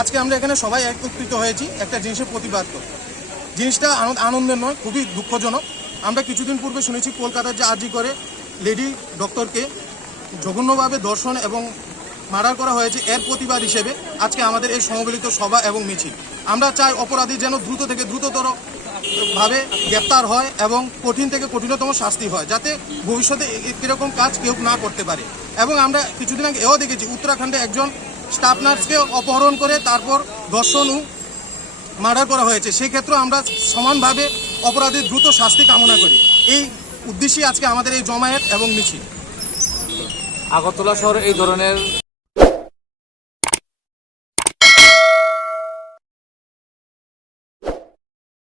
আজকে আমরা এখানে সবাই একত্রিত হয়েছি একটা জিনিসের প্রতিবাদ জিনিসটা আনন্দের নয়, খুবই দুঃখজনক। আমরা কিছুদিন পূর্বে শুনেছি কলকাতার যে আর্জি করে লেডি ডক্টরকে জঘন্যভাবে দর্শন এবং মার্ডার করা হয়েছে এর প্রতিবাদ হিসেবে আজকে আমাদের এই সমবেলিত সভা এবং মিছিল। আমরা চাই অপরাধী যেন দ্রুত থেকে দ্রুততর ভাবে গ্রেপ্তার হয় এবং কঠিন থেকে কঠিনতম শাস্তি হয়, যাতে ভবিষ্যতে এরকম কাজ কেউ না করতে পারে। এবং আমরা কিছুদিন আগে এও দেখেছি, উত্তরাখণ্ডে একজন স্টাফ নার্সকে অপহরণ করে তারপর ধর্ষণ ও মার্ডার করা হয়েছে। সেক্ষেত্রে আমরা সমানভাবে অপরাধীর দ্রুত শাস্তি কামনা করি। এই উদ্দেশ্যে আজকে আমাদের এই জমায়েত এবং মিছিল। আগরতলা শহরে এই ধরনের